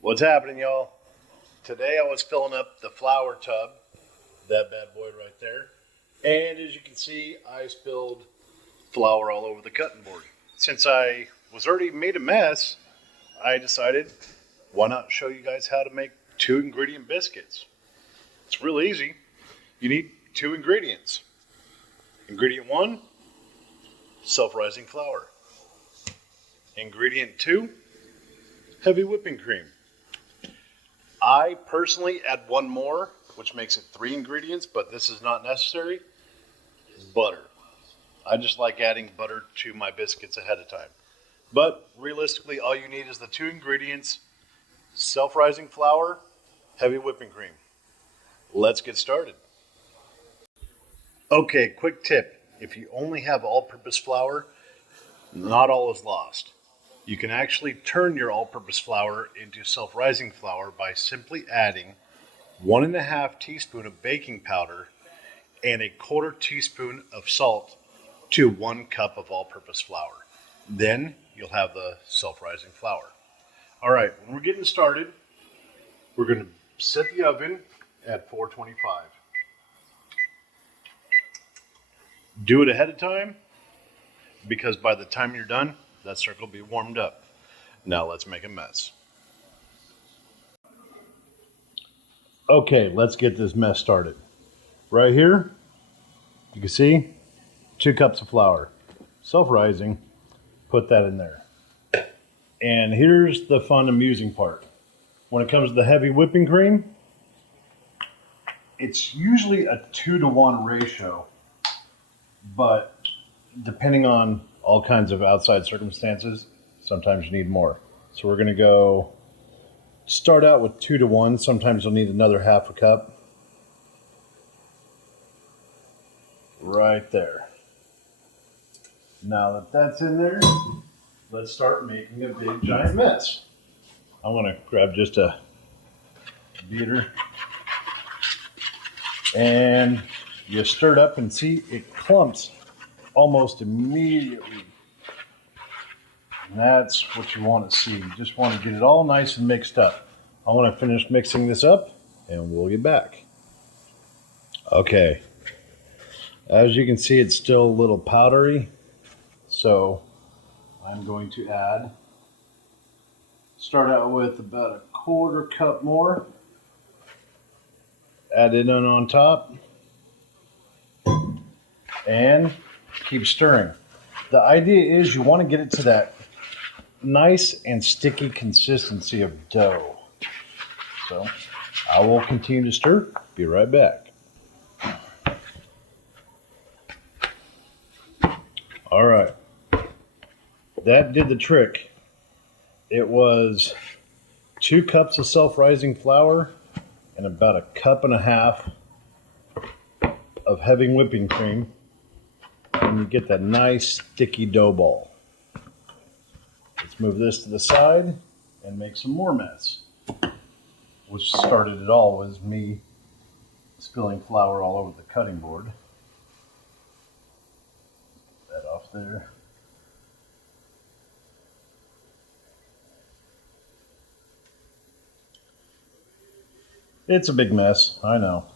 What's happening, y'all? Today I was filling up the flour tub, that bad boy right there, and as you can see, I spilled flour all over the cutting board. Since I was already made a mess, I decided, why not show you guys how to make 2-ingredient biscuits? It's real easy. You need 2 ingredients. Ingredient 1, self-rising flour. Ingredient 2, heavy whipping cream. I personally add one more, which makes it 3 ingredients, but this is not necessary. Butter. I just like adding butter to my biscuits ahead of time. But realistically, all you need is the 2 ingredients, self-rising flour, heavy whipping cream. Let's get started. Okay, quick tip. If you only have all-purpose flour, not all is lost. You can actually turn your all-purpose flour into self-rising flour by simply adding 1.5 teaspoon of baking powder and 1/4 teaspoon of salt to 1 cup of all-purpose flour. Then you'll have the self-rising flour. All right, when we're getting started, we're going to set the oven at 425. Do it ahead of time because by the time you're done, that circle will be warmed up. Now let's make a mess. Okay, let's get this mess started. Right here, you can see 2 cups of flour, self-rising. Put that in there. And here's the fun, amusing part. When it comes to the heavy whipping cream, it's usually a 2-to-1 ratio, but depending on all kinds of outside circumstances, sometimes you need more. So we're going to start out with 2-to-1. Sometimes you'll need another 1/2 cup. Right there. Now that that's in there, let's start making a big giant mess. I'm going to grab just a beater. And you stir it up and see it clumps almost immediately. And that's what you want to see. You just want to get it all nice and mixed up. I want to finish mixing this up and we'll get back. Okay. As you can see, it's still a little powdery. So I'm going to start out with about 1/4 cup more. Add it in on top. And keep stirring. The idea is you want to get it to that nice and sticky consistency of dough. So I will continue to stir. Be right back. All right. That did the trick. It was 2 cups of self-rising flour and about 1.5 cups of heavy whipping cream. And you get that nice sticky dough ball. Let's move this to the side and make some more mess. Which started it all was me spilling flour all over the cutting board. Get that off there. It's a big mess, I know.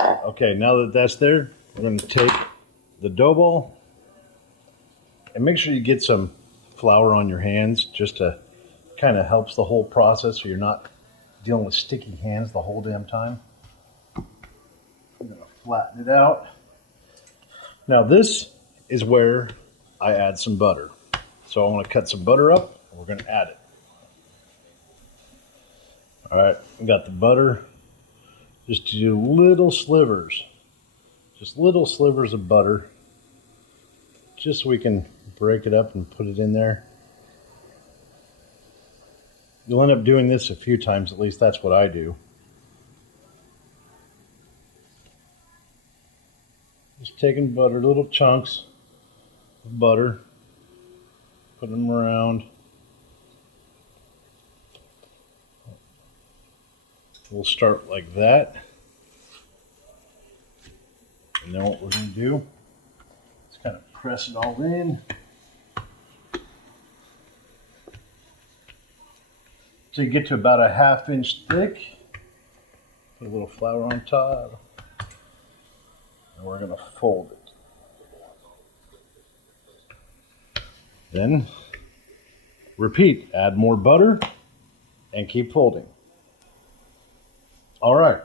Okay, now that that's there, we're going to take the dough ball and make sure you get some flour on your hands just to kind of helps the whole process so you're not dealing with sticky hands the whole damn time. I'm going to flatten it out. Now this is where I add some butter. So I want to cut some butter up and we're going to add it. All right, we got the butter. Just do little slivers. Just little slivers of butter. Just so we can break it up and put it in there. You'll end up doing this a few times, at least that's what I do. Just taking butter, little chunks of butter, put them around. We'll start like that. And then what we're going to do is kind of press it all in. So you get to about a 1/2 inch thick. Put a little flour on top. And we're going to fold it. Then repeat, add more butter and keep folding. All right,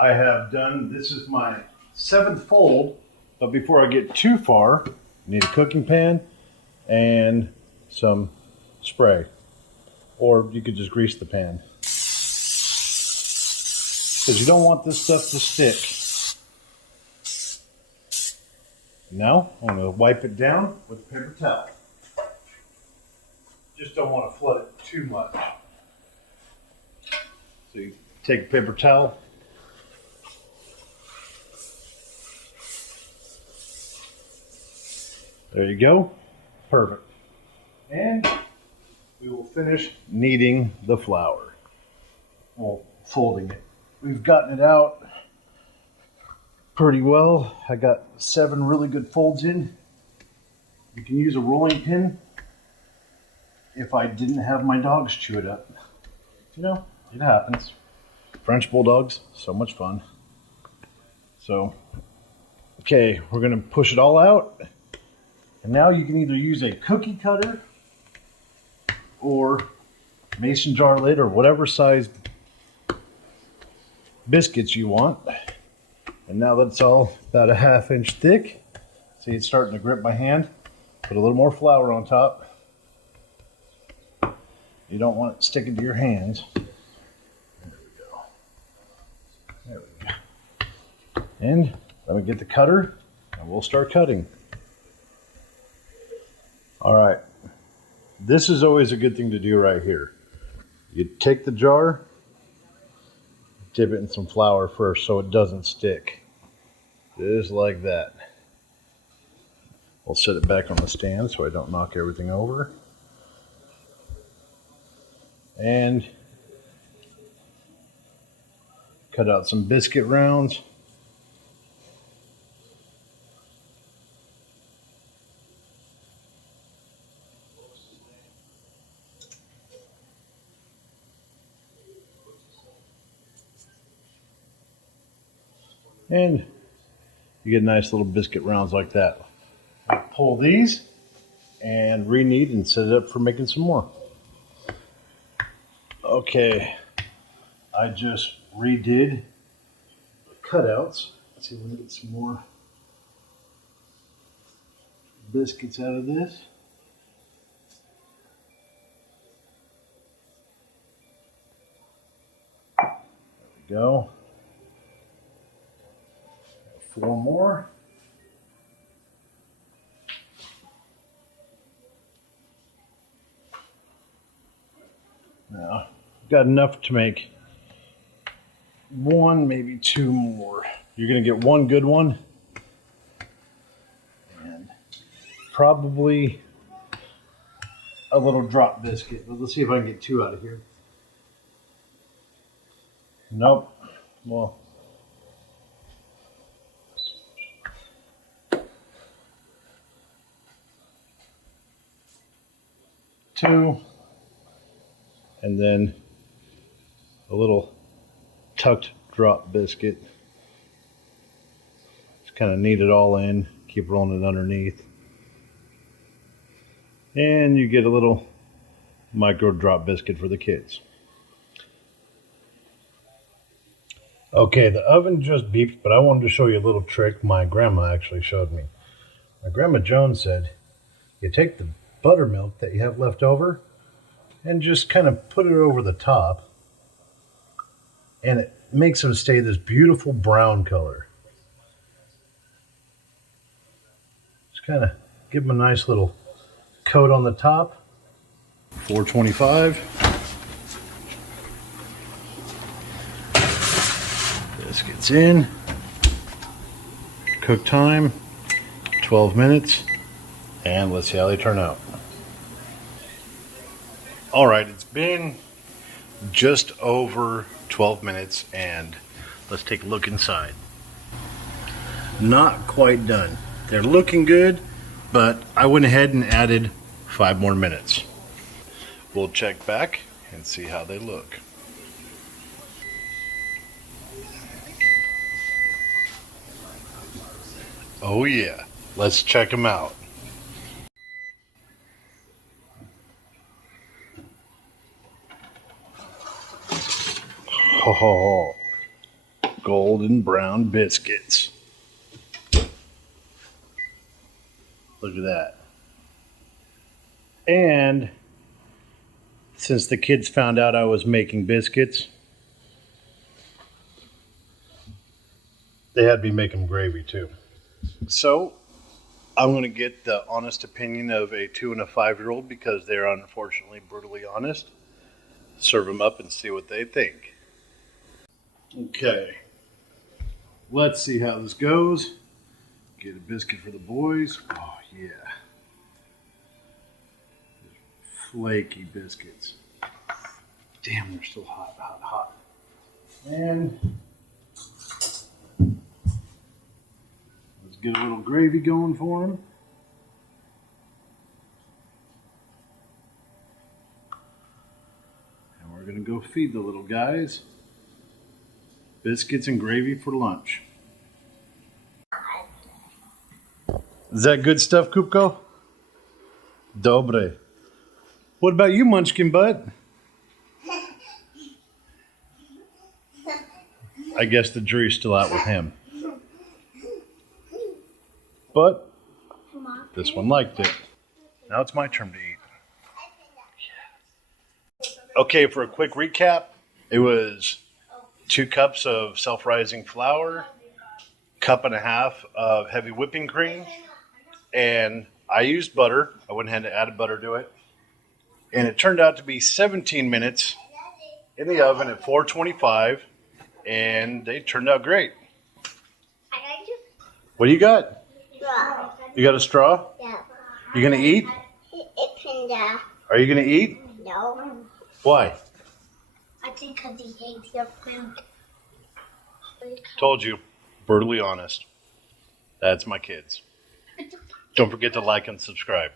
I have done, this is my 7th fold, but before I get too far, I need a cooking pan and some spray, or you could just grease the pan. Because you don't want this stuff to stick. Now, I'm going to wipe it down with a paper towel. Just don't want to flood it too much. So you take a paper towel. There you go. Perfect. And we will finish kneading the flour. Well, folding it. We've gotten it out pretty well. I got 7 really good folds in. You can use a rolling pin if I didn't have my dogs chew it up. You know, it happens. French bulldogs, so much fun. So, okay, we're gonna push it all out. And now you can either use a cookie cutter or mason jar lid or whatever size biscuits you want. And now that's all about a 1/2 inch thick. See, it's starting to grip my hand. Put a little more flour on top. You don't want it sticking to your hands. There we go. There we go. And let me get the cutter and we'll start cutting. All right. This is always a good thing to do right here. You take the jar, dip it in some flour first so it doesn't stick. Just like that. We'll set it back on the stand so I don't knock everything over. And cut out some biscuit rounds. And you get nice little biscuit rounds like that. I'll pull these and re-knead and set it up for making some more. Okay, I just redid the cutouts. Let's see if we can get some more biscuits out of this. There we go. 4 more. Now, got enough to make 1, maybe 2 more. You're going to get 1 good one. And probably a little drop biscuit. But let's see if I can get 2 out of here. Nope. Well, two, and then a little tucked drop biscuit. Just kind of knead it all in, keep rolling it underneath. And you get a little micro drop biscuit for the kids. Okay, the oven just beeped, but I wanted to show you a little trick my grandma actually showed me. My grandma Joan said, you take the buttermilk that you have left over and just kind of put it over the top, and it makes them stay this beautiful brown color. Just kind of give them a nice little coat on the top. 425. This gets in. Cook time 12 minutes, and let's see how they turn out. All right, it's been just over 12 minutes, and let's take a look inside. Not quite done. They're looking good, but I went ahead and added 5 more minutes. We'll check back and see how they look. Oh yeah, let's check them out. Oh, golden brown biscuits. Look at that. And since the kids found out I was making biscuits, they had me make them gravy too. So I'm going to get the honest opinion of a 2 and a 5-year-old because they're unfortunately brutally honest. Serve them up and see what they think. Okay, let's see how this goes. Get a biscuit for the boys. Oh yeah, flaky biscuits. Damn, they're still hot, hot, hot. And let's get a little gravy going for them. And we're gonna go feed the little guys biscuits and gravy for lunch. Is that good stuff, Kupko? Dobre. What about you, Munchkin Butt? I guess the jury's still out with him. But this one liked it. Now it's my turn to eat. Okay, for a quick recap, it was 2 cups of self-rising flour, 1.5 cups of heavy whipping cream, and I used butter. I went ahead and added butter to it. And it turned out to be 17 minutes in the oven at 425, and they turned out great. What do you got? Straw. You got a straw? Yeah. You gonna eat? It's in the... Are you gonna eat? No. Why? I think because he hates your food. Told you, brutally honest. That's my kids. Don't forget to like and subscribe.